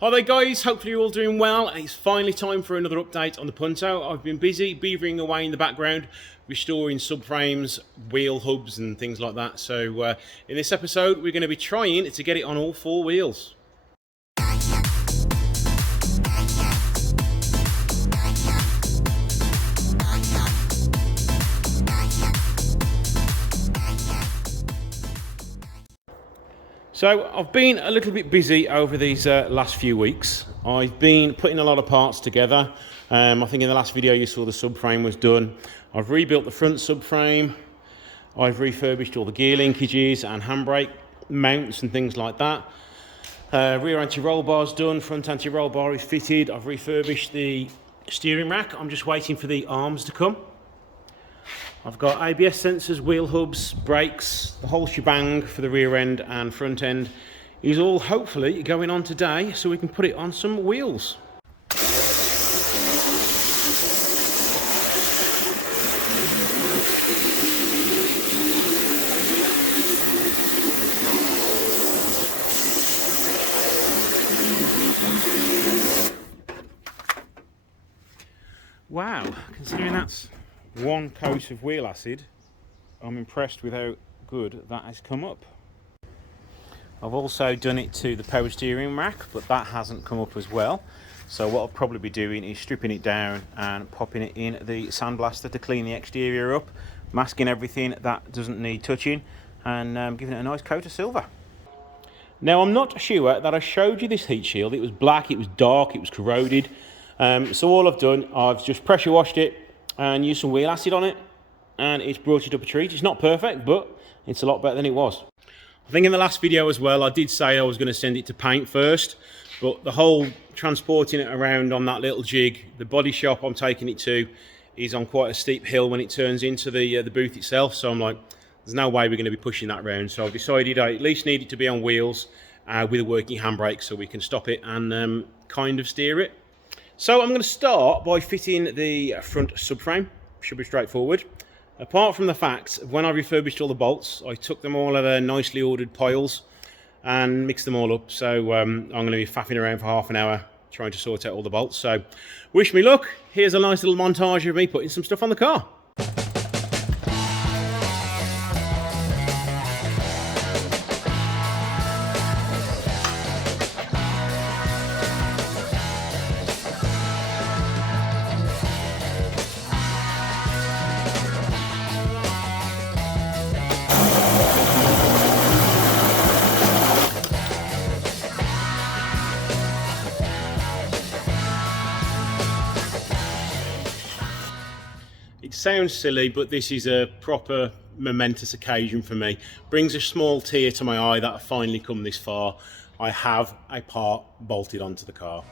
Hi there guys, hopefully you're all doing well. It's finally time for another update on the Punto. I've been busy beavering away in the background, restoring subframes, wheel hubs and things like that. So in this episode we're going to be trying to get it on all four wheels. So I've been a little bit busy over these last few weeks. I've been putting a lot of parts together. I think in the last video you saw the subframe was done. I've rebuilt the front subframe. I've refurbished all the gear linkages and handbrake mounts and things like that. Rear anti-roll bar's done, front anti-roll bar is fitted. I've refurbished the steering rack. I'm just waiting for the arms to come. I've got ABS sensors, wheel hubs, brakes, the whole shebang for the rear end and front end is all hopefully going on today so we can put it on some wheels. Wow, considering that's one coat of wheel acid, I'm impressed with how good that has come up. I've also done it to the power steering rack, but that hasn't come up as well. So what I'll probably be doing is stripping it down and popping it in the sandblaster to clean the exterior up, masking everything that doesn't need touching and giving it a nice coat of silver. Now I'm not sure that I showed you this heat shield. It was black, it was dark, it was corroded. So all I've done, I've just pressure washed it and used some wheel acid on it, and it's brought it up a treat. It's not perfect, but it's a lot better than it was. I think in the last video as well, I did say I was going to send it to paint first, but the whole transporting it around on that little jig, the body shop I'm taking it to is on quite a steep hill when it turns into the booth itself, so I'm like, there's no way we're going to be pushing that around. So I've decided I at least need it to be on wheels with a working handbrake so we can stop it and kind of steer it. So I'm going to start by fitting the front subframe. Should be straightforward. Apart from the fact, when I refurbished all the bolts, I took them all out of nicely ordered piles and mixed them all up. So I'm going to be faffing around for half an hour trying to sort out all the bolts. So wish me luck. Here's a nice little montage of me putting some stuff on the car. It sounds silly, but this is a proper momentous occasion for me. Brings a small tear to my eye that I've finally come this far. I have a part bolted onto the car.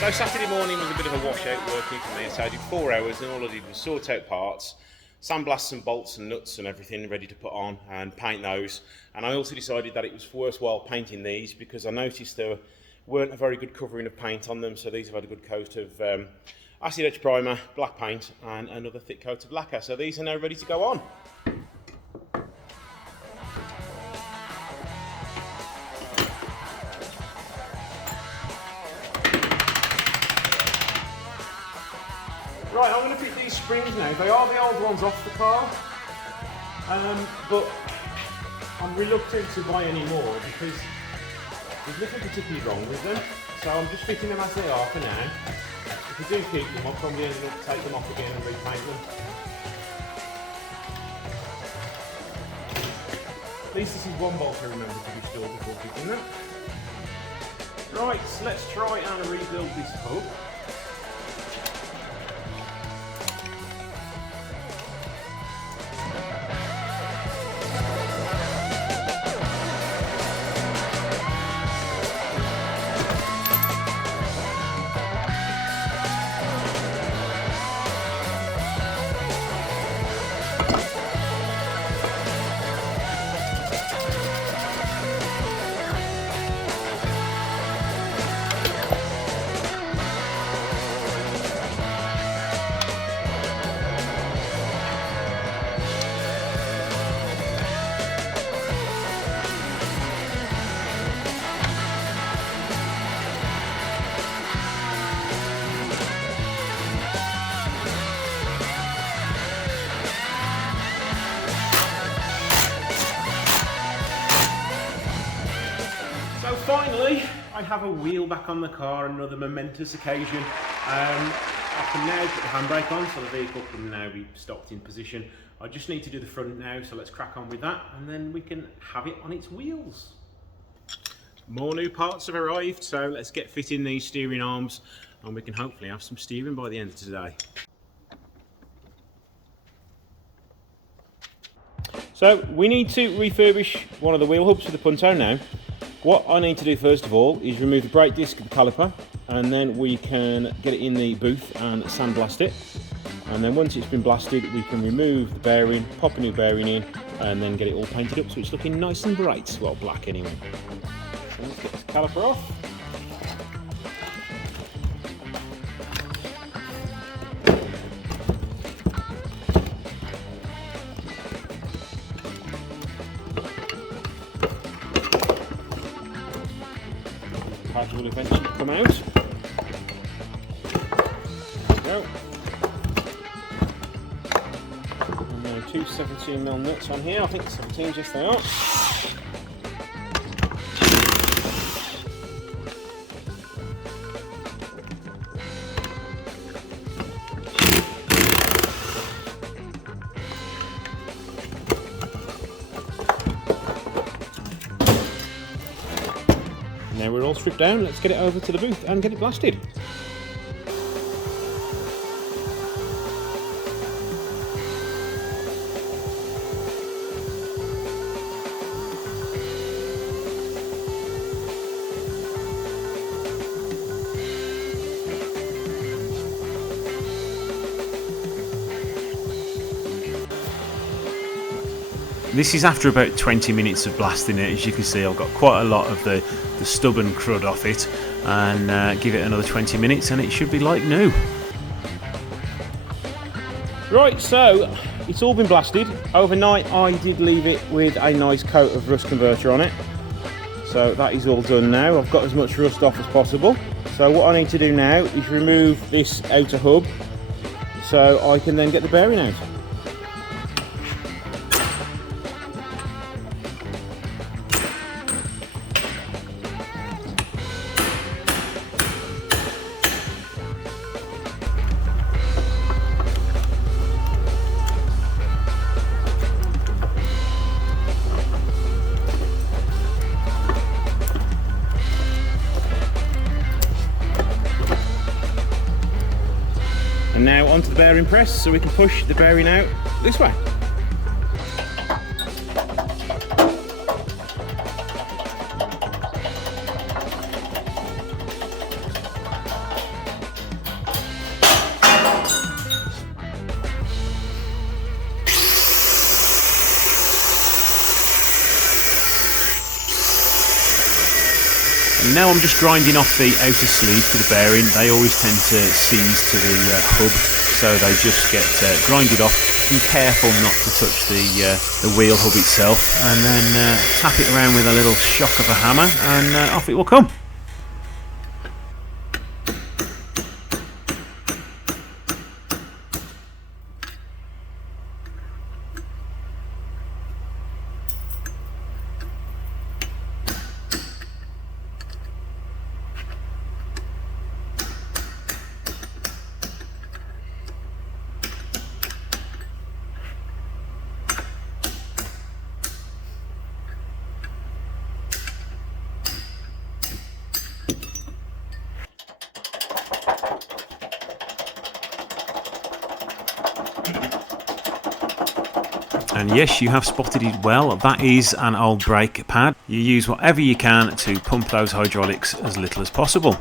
So Saturday morning was a bit of a washout working for me, so I did 4 hours and all I did was sort out parts, sandblast some bolts and nuts and everything ready to put on and paint those. And I also decided that it was worthwhile painting these because I noticed there weren't a very good covering of paint on them, so these have had a good coat of acid etch primer, black paint and another thick coat of lacquer. So these are now ready to go on. Right, I'm going to fit these springs now. They are the old ones off the car, but I'm reluctant to buy any more because there's nothing particularly wrong with them. So I'm just fitting them as they are for now. If we do keep them, I'll probably end up take them off again and repaint them. At least this is one bolt to remember to be stored before fitting them. Right, so let's try and rebuild this hub. Finally, I have a wheel back on the car, another momentous occasion. I can now put the handbrake on, so the vehicle can now be stopped in position. I just need to do the front now, so let's crack on with that, and then we can have it on its wheels. More new parts have arrived, so let's get fitting these steering arms, and we can hopefully have some steering by the end of today. So we need to refurbish one of the wheel hubs for the Punto now. What I need to do first of all is remove the brake disc of the caliper, and then we can get it in the booth and sandblast it. And then once it's been blasted, we can remove the bearing, pop a new bearing in, and then get it all painted up so it's looking nice and bright. Well, black anyway. So let's get this caliper off. Pad will eventually come out. There we go. And now two 17mm nuts on here. I think 17, yes they are. Now we're all stripped down, let's get it over to the booth and get it blasted. This is after about 20 minutes of blasting it. As you can see, I've got quite a lot of the stubborn crud off it, and give it another 20 minutes and it should be like new. Right, so it's all been blasted. Overnight I did leave it with a nice coat of rust converter on it. So that is all done now. I've got as much rust off as possible. So what I need to do now is remove this outer hub so I can then get the bearing out. And now onto the bearing press so we can push the bearing out this way. And now I'm just grinding off the outer sleeve for the bearing. They always tend to seize to the hub, so they just get grinded off. Be careful not to touch the wheel hub itself, and then tap it around with a little shock of a hammer, and off it will come. And yes, you have spotted it well, that is an old brake pad. You use whatever you can to pump those hydraulics as little as possible.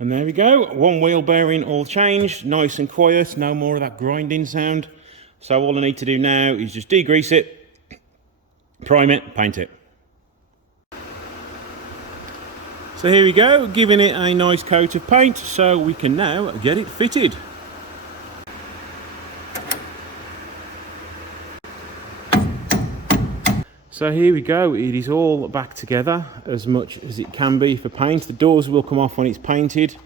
And there we go, one wheel bearing all changed, nice and quiet, no more of that grinding sound. So all I need to do now is just degrease it, prime it, paint it. So here we go, giving it a nice coat of paint so we can now get it fitted. So here we go, it is all back together as much as it can be for paint. The doors will come off when it's painted.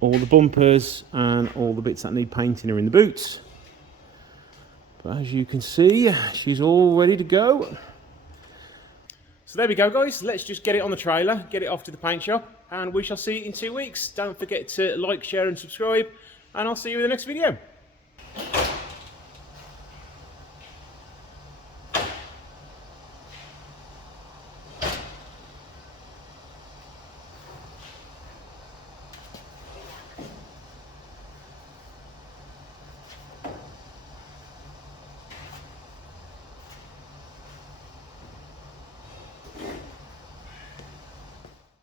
All the bumpers and all the bits that need painting are in the boots. But as you can see, she's all ready to go. So there we go guys, let's just get it on the trailer, get it off to the paint shop, and we shall see you in 2 weeks. Don't forget to like, share and subscribe, and I'll see you in the next video.